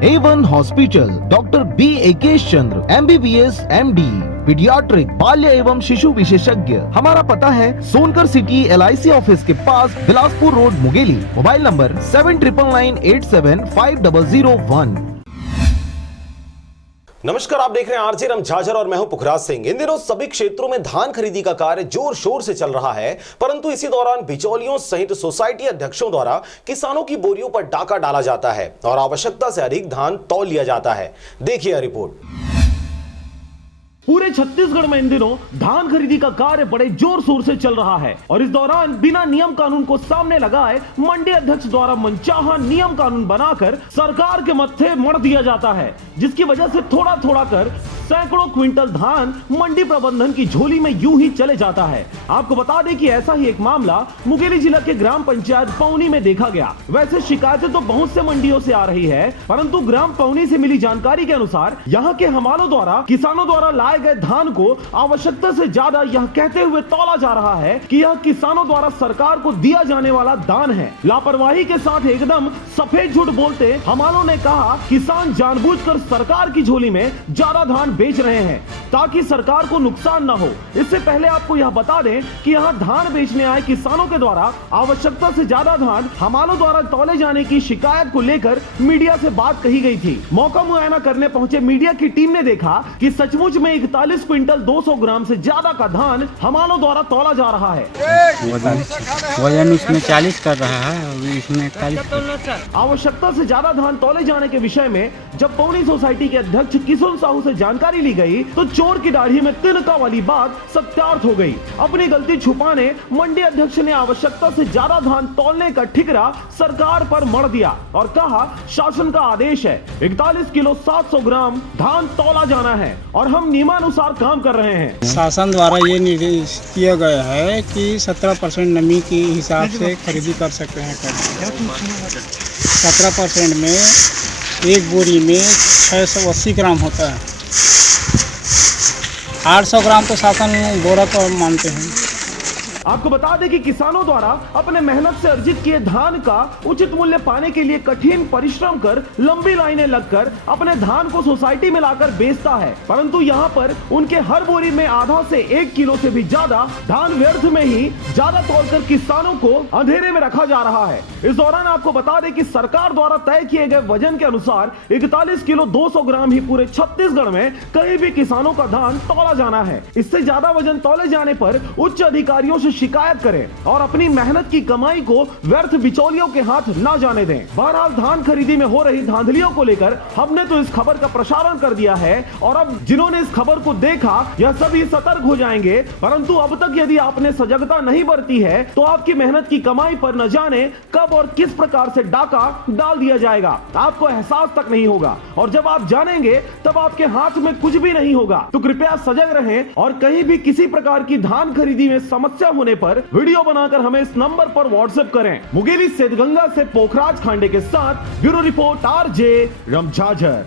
A1 hospital, doctor B एकेश चंद्र, MBBS MD, paediatric, बाल्य एवं शिशु विशेषज्ञ। हमारा पता है सोनकर सिटी LIC ऑफिस के पास, Bilaspur road, Mungeli. Mobile number 7999875001। नमस्कार, आप देख रहे हैं आरजे रम झाझर और मैं हूं पुखराज सिंह। इन दिनों सभी क्षेत्रों में धान खरीदी का कार्य जोर शोर से चल रहा है, परंतु इसी दौरान बिचौलियों सहित सोसाइटी अध्यक्षों द्वारा किसानों की बोरियों पर डाका डाला जाता है और आवश्यकता से अधिक धान तौल लिया जाता है। देखिए रिपोर्ट। पूरे छत्तीसगढ़ में इन दिनों धान खरीदी का कार्य बड़े जोर शोर से चल रहा है और इस दौरान बिना नियम कानून को सामने लगाए मंडी अध्यक्ष द्वारा मनचाहा नियम कानून बनाकर सरकार के मत्थे मढ़ दिया जाता है, जिसकी वजह से थोड़ा थोड़ा कर सैकड़ों क्विंटल धान मंडी प्रबंधन की झोली में यूं ही चले जाता है। आपको बता दें कि ऐसा ही एक मामला मुंगेली जिला के ग्राम पंचायत पौनी में देखा गया। वैसे शिकायतें तो बहुत से मंडियों से आ रही है, परंतु ग्राम पौनी से मिली जानकारी के अनुसार यहाँ के हमालों द्वारा किसानों द्वारा लाए गए धान को आवश्यकता से ज्यादा यह कहते हुए तौला जा रहा है कि यह किसानों द्वारा सरकार को दिया जाने वाला दान है। लापरवाही के साथ एकदम सफेद झूठ बोलते हमालों ने कहा किसान जानबूझकर सरकार की झोली में ज्यादा धान बेच रहे हैं ताकि सरकार को नुकसान न हो। इससे पहले आपको यह बता दें कि यहाँ धान बेचने आए किसानों के द्वारा आवश्यकता से ज्यादा धान हमालों द्वारा तौले जाने की शिकायत को लेकर मीडिया से बात कही गई थी। मौका मुआयना करने पहुंचे मीडिया की टीम ने देखा कि सचमुच में 41 क्विंटल 200 ग्राम से ज्यादा का धान हमालों द्वारा तौला जा रहा है। वजन इसमें 40 कर रहा है, इसमें 41। आवश्यकता से ज्यादा धान तौले जाने के विषय में जब पौनी सोसाइटी के अध्यक्ष किशोर साहू से जानकारी ली गई तो चोर की दाढ़ी में तिनका वाली बात सत्यार्थ हो गई। अपनी गलती छुपाने मंडी अध्यक्ष ने आवश्यकता से ज्यादा धान तौलने का ठिकरा सरकार पर मढ़ दिया और कहा शासन का आदेश है 41 किलो 700 ग्राम धान तौला जाना है और हम नियमानुसार काम कर रहे हैं। शासन द्वारा ये निर्देश किया गया है कि 17% नमी के हिसाब से खरीदी कर सकते हैं। 17% में एक बोरी में 680 ग्राम होता है। 800 ग्राम तो शासन बोरा को मानते हैं। आपको बता दें कि किसानों द्वारा अपने मेहनत से अर्जित किए धान का उचित मूल्य पाने के लिए कठिन परिश्रम कर लंबी लाइनें लगकर अपने धान को सोसाइटी में लाकर बेचता है, परंतु यहाँ पर उनके हर बोरी में आधा से 1 किलो से भी ज्यादा धान व्यर्थ में ही ज्यादा तौलकर किसानों को अंधेरे में रखा जा रहा है। इस दौरान आपको बता दें कि सरकार द्वारा तय किए गए वजन के अनुसार 41 किलो 200 ग्राम ही पूरे छत्तीसगढ़ में कहीं भी किसानों का धान तौला जाना है। इससे ज्यादा वजन तौले जाने पर उच्च अधिकारियों से शिकायत करें और अपनी मेहनत की कमाई को व्यर्थ बिचौलियों के हाथ न जाने दें। बहरहाल धान खरीदी में हो रही धांधलियों को लेकर हमने तो इस खबर का प्रसारण कर दिया है और अब जिन्होंने इस खबर को देखा यह सभी सतर्क हो जाएंगे, परंतु अब तक यदि आपने सजगता नहीं बरती है तो आपकी मेहनत की कमाई पर न जाने कब और किस प्रकार से डाका डाल दिया जाएगा, आपको एहसास तक नहीं होगा और जब आप जानेंगे तब आपके हाथ में कुछ भी नहीं होगा। तो कृपया सजग रहें और कहीं भी किसी प्रकार की धान खरीदी में समस्या होने पर वीडियो बनाकर हमें इस नंबर पर व्हाट्सएप करें। मुंगेली सेतगंगा से पोखराज खांडे के साथ ब्यूरो रिपोर्ट आरजे रम झाझर।